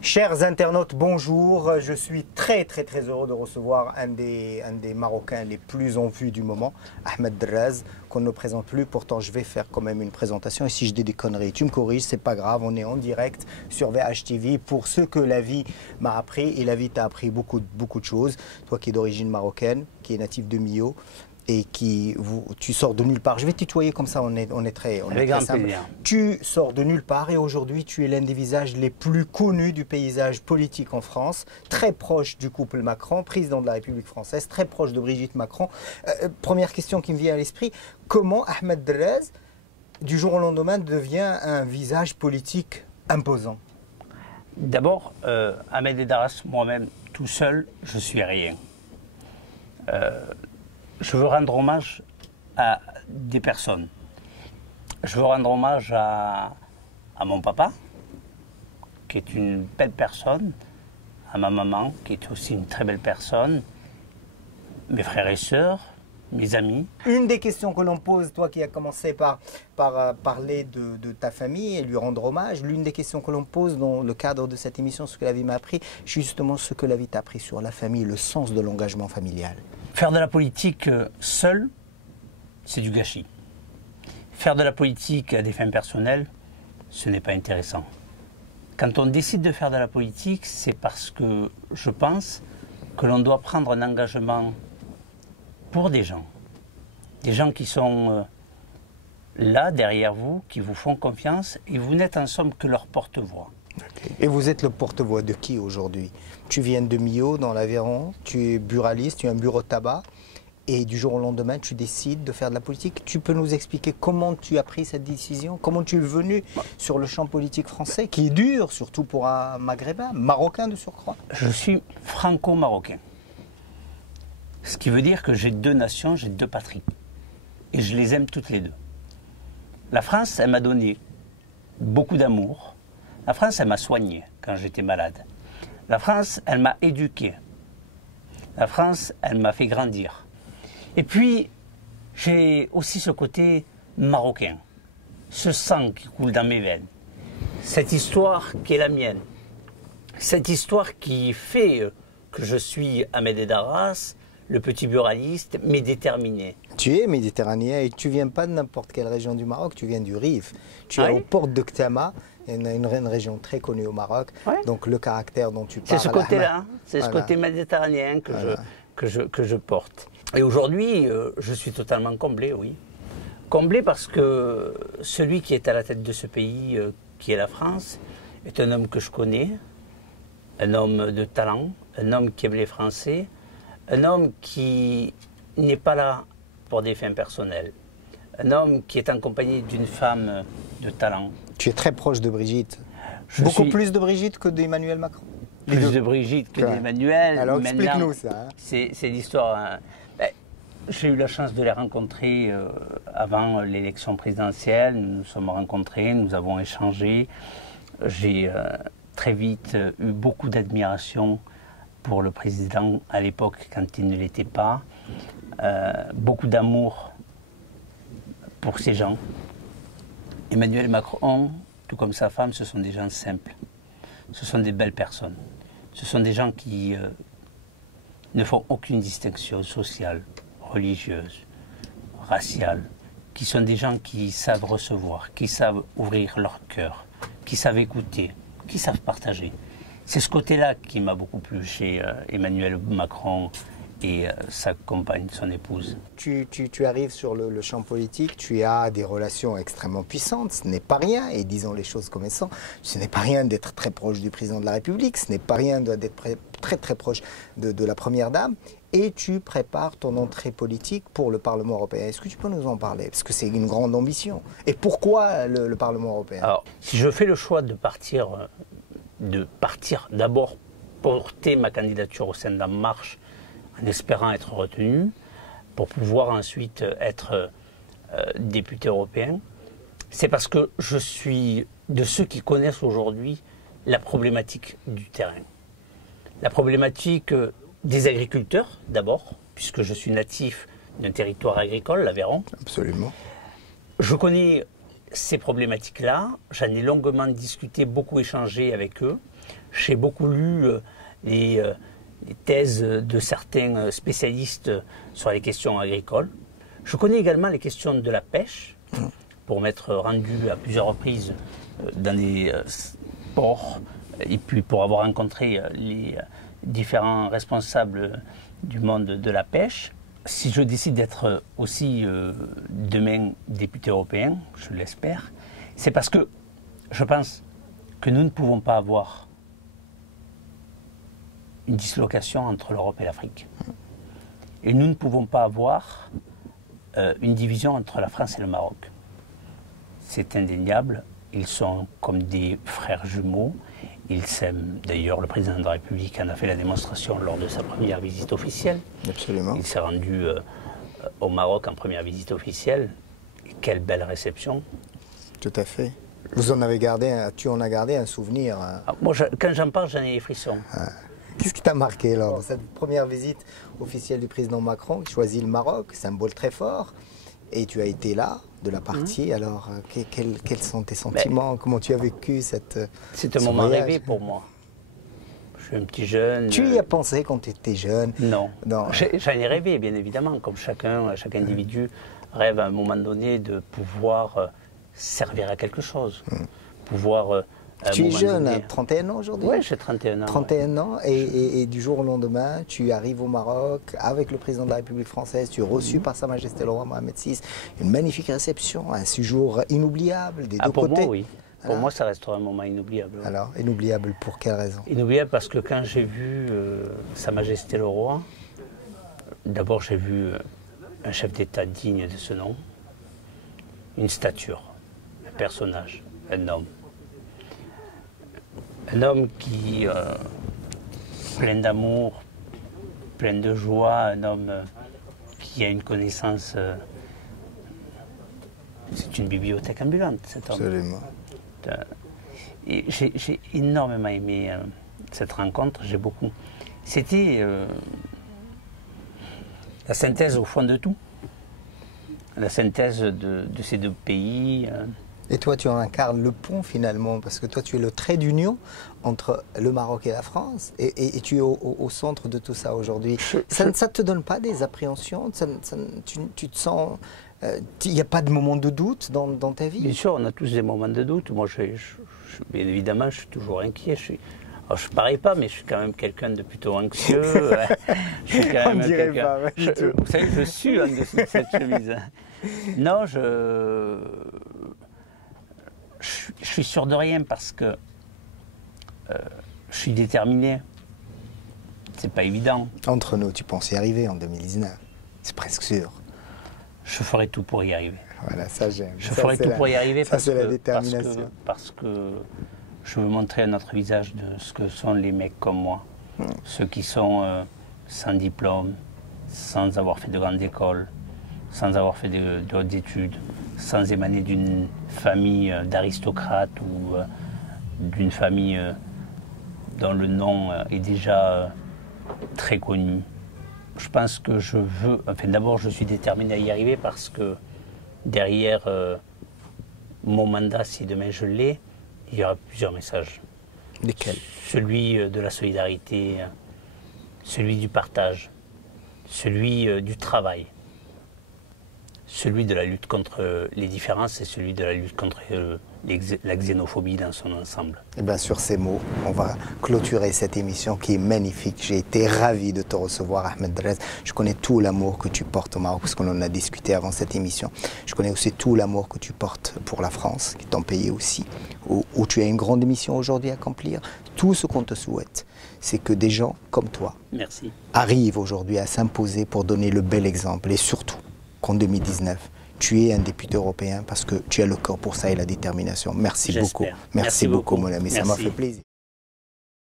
Chers internautes, bonjour. Je suis très heureux de recevoir un des Marocains les plus en vue du moment, Ahmed Draz, qu'on ne présente plus. Pourtant, je vais faire quand même une présentation. Et si je dis des conneries, tu me corriges, c'est pas grave. On est en direct sur VHTV pour ce que la vie m'a appris. Et la vie t'a appris beaucoup de choses. Toi qui es d'origine marocaine, qui est natif de Millau, et tu sors de nulle part. Je vais te tutoyer comme ça, on est très simple. Tu sors de nulle part et aujourd'hui tu es l'un des visages les plus connus du paysage politique en France, très proche du couple Macron, président de la République française, très proche de Brigitte Macron. Première question qui me vient à l'esprit, comment Ahmed Draz, du jour au lendemain, devient un visage politique imposant? D'abord, Ahmed Draz, moi-même, tout seul, je suis rien. Je veux rendre hommage à des personnes. Je veux rendre hommage à mon papa, qui est une belle personne, à ma maman, qui est aussi une très belle personne, mes frères et sœurs, mes amis. Une des questions que l'on pose, toi qui as commencé par parler de ta famille et lui rendre hommage, l'une des questions que l'on pose dans le cadre de cette émission, ce que la vie m'a appris, justement ce que la vie t'a appris sur la famille, le sens de l'engagement familial. Faire de la politique seul, c'est du gâchis. Faire de la politique à des fins personnelles, ce n'est pas intéressant. Quand on décide de faire de la politique, c'est parce que je pense que l'on doit prendre un engagement pour des gens qui sont là, derrière vous, qui vous font confiance, et vous n'êtes en somme que leur porte-voix. Okay. Et vous êtes le porte-voix de qui aujourd'hui? Tu viens de Millau, dans l'Aveyron, tu es buraliste, tu as un bureau de tabac, et du jour au lendemain, tu décides de faire de la politique. Tu peux nous expliquer comment tu as pris cette décision? Comment tu es venu sur le champ politique français, qui est dur, surtout pour un maghrébin, marocain de surcroît? Je suis franco-marocain. Ce qui veut dire que j'ai deux nations, j'ai deux patries. Et je les aime toutes les deux. La France, elle m'a donné beaucoup d'amour. La France, elle m'a soigné quand j'étais malade. La France, elle m'a éduqué. La France, elle m'a fait grandir. Et puis, j'ai aussi ce côté marocain, ce sang qui coule dans mes veines, cette histoire qui est la mienne, cette histoire qui fait que je suis Ahmed Draz, le petit buraliste, mais déterminé. Tu es méditerranéen et tu ne viens pas de n'importe quelle région du Maroc, tu viens du Rif. Tu es aux portes de Ktama, une région très connue au Maroc, donc le caractère dont tu parles. C'est ce côté-là, c'est ce côté méditerranéen que je porte. Et aujourd'hui, je suis totalement comblé, oui. Comblé parce que celui qui est à la tête de ce pays, qui est la France, est un homme que je connais, un homme de talent, un homme qui aime les Français, un homme qui n'est pas là pour des fins personnelles, un homme qui est en compagnie d'une femme de talent. Tu es très proche de Brigitte. Beaucoup plus de Brigitte que d'Emmanuel Macron. Plus de Brigitte que d'Emmanuel. Alors explique-nous ça. Hein. C'est l'histoire. Hein. J'ai eu la chance de les rencontrer avant l'élection présidentielle. Nous nous sommes rencontrés, nous avons échangé. J'ai très vite eu beaucoup d'admiration pour le président à l'époque quand il ne l'était pas. Beaucoup d'amour pour ces gens. Emmanuel Macron, tout comme sa femme, ce sont des gens simples. Ce sont des belles personnes. Ce sont des gens qui ne font aucune distinction sociale, religieuse, raciale, qui sont des gens qui savent recevoir, qui savent ouvrir leur cœur, qui savent écouter, qui savent partager. C'est ce côté-là qui m'a beaucoup plu chez Emmanuel Macron et sa compagne, son épouse. Tu arrives sur le champ politique, tu as des relations extrêmement puissantes, ce n'est pas rien, et disons les choses comme elles sont, ce n'est pas rien d'être très proche du président de la République, ce n'est pas rien d'être très proche de la Première Dame, et tu prépares ton entrée politique pour le Parlement européen. Est-ce que tu peux nous en parler? Parce que c'est une grande ambition. Et pourquoi le Parlement européen? Alors, si je fais le choix de partir d'abord porter ma candidature au sein d'En Marche, en espérant être retenu, pour pouvoir ensuite être député européen, c'est parce que je suis de ceux qui connaissent aujourd'hui la problématique du terrain. La problématique des agriculteurs, d'abord, puisque je suis natif d'un territoire agricole, l'Aveyron. Absolument. Je connais ces problématiques-là, j'en ai longuement discuté, beaucoup échangé avec eux. J'ai beaucoup lu les thèses de certains spécialistes sur les questions agricoles. Je connais également les questions de la pêche, pour m'être rendu à plusieurs reprises dans des ports, et puis pour avoir rencontré les différents responsables du monde de la pêche. Si je décide d'être aussi demain député européen, je l'espère, c'est parce que je pense que nous ne pouvons pas avoir une dislocation entre l'Europe et l'Afrique. Et nous ne pouvons pas avoir une division entre la France et le Maroc. C'est indéniable, ils sont comme des frères jumeaux, ils s'aiment. D'ailleurs, le président de la République en a fait la démonstration lors de sa première visite officielle. Absolument. Il s'est rendu au Maroc en première visite officielle. Et quelle belle réception. Tout à fait. Vous en avez gardé, tu en as gardé un souvenir. Moi, quand j'en parle, j'en ai les frissons. Qu'est-ce qui t'a marqué lors de cette première visite officielle du président Macron, qui choisit le Maroc, symbole très fort, et tu as été là, de la partie. Alors, quels sont tes sentiments? Comment tu as vécu cette C'est un moment rêvé pour moi. Je suis un petit jeune. Tu y as pensé quand tu étais jeune? Non. J'en ai rêvé, bien évidemment, comme chaque individu rêve à un moment donné de pouvoir servir à quelque chose. Pouvoir... Tu es jeune, 31 ans aujourd'hui? Oui, j'ai 31 ans. 31 ans, et du jour au lendemain, tu arrives au Maroc avec le président de la République française, tu es reçu par Sa Majesté le roi Mohamed VI, une magnifique réception, un séjour inoubliable des deux pour côtés. Pour moi, oui. Pour moi, ça restera un moment inoubliable. Oui. Alors, inoubliable pour quelle raison? Inoubliable parce que quand j'ai vu Sa Majesté le roi, d'abord j'ai vu un chef d'État digne de ce nom, une stature, un personnage, un homme. Un homme qui, plein d'amour, plein de joie, un homme qui a une connaissance... c'est une bibliothèque ambulante, cet homme. Absolument. Et j'ai énormément aimé cette rencontre, j'ai beaucoup... C'était la synthèse au fond de tout. La synthèse de ces deux pays... Et toi, tu en incarnes le pont finalement, parce que toi, tu es le trait d'union entre le Maroc et la France, et tu es au centre de tout ça aujourd'hui. Ça ne te donne pas des appréhensions? Tu te sens... Il n'y a pas de moment de doute dans ta vie? Bien sûr, on a tous des moments de doute. Moi, bien évidemment, je suis toujours inquiet. Alors, je ne parais pas, mais je suis quand même quelqu'un de plutôt anxieux. Je suis quand même quelqu'un... Vous savez, je suis en dessous de cette chemise. Non, je suis sûr de rien parce que je suis déterminé. C'est pas évident. Entre nous, tu penses y arriver en 2019? C'est presque sûr. Je ferai tout pour y arriver. Voilà, ça j'aime. Je ferai tout pour y arriver parce que je veux montrer un autre visage de ce que sont les mecs comme moi. Ceux qui sont sans diplôme, sans avoir fait de grande école, sans avoir fait de hautes études, sans émaner d'une famille d'aristocrates ou d'une famille dont le nom est déjà très connu. Je pense que je veux... Enfin, d'abord, je suis déterminé à y arriver parce que derrière mon mandat, si demain je l'ai, il y aura plusieurs messages. Lesquels? Celui de la solidarité, celui du partage, celui du travail, celui de la lutte contre les différences et celui de la lutte contre la xénophobie dans son ensemble. Et bien sur ces mots, on va clôturer cette émission qui est magnifique. J'ai été ravi de te recevoir, Ahmed Drez. Je connais tout l'amour que tu portes au Maroc, parce qu'on en a discuté avant cette émission. Je connais aussi tout l'amour que tu portes pour la France, qui est ton pays aussi, où tu as une grande mission aujourd'hui à accomplir. Tout ce qu'on te souhaite, c'est que des gens comme toi arrivent aujourd'hui à s'imposer pour donner le bel exemple, et surtout qu'en 2019, tu es un député européen parce que tu as le corps pour ça et la détermination. Merci beaucoup. Merci beaucoup, mon ami. Ça m'a fait plaisir.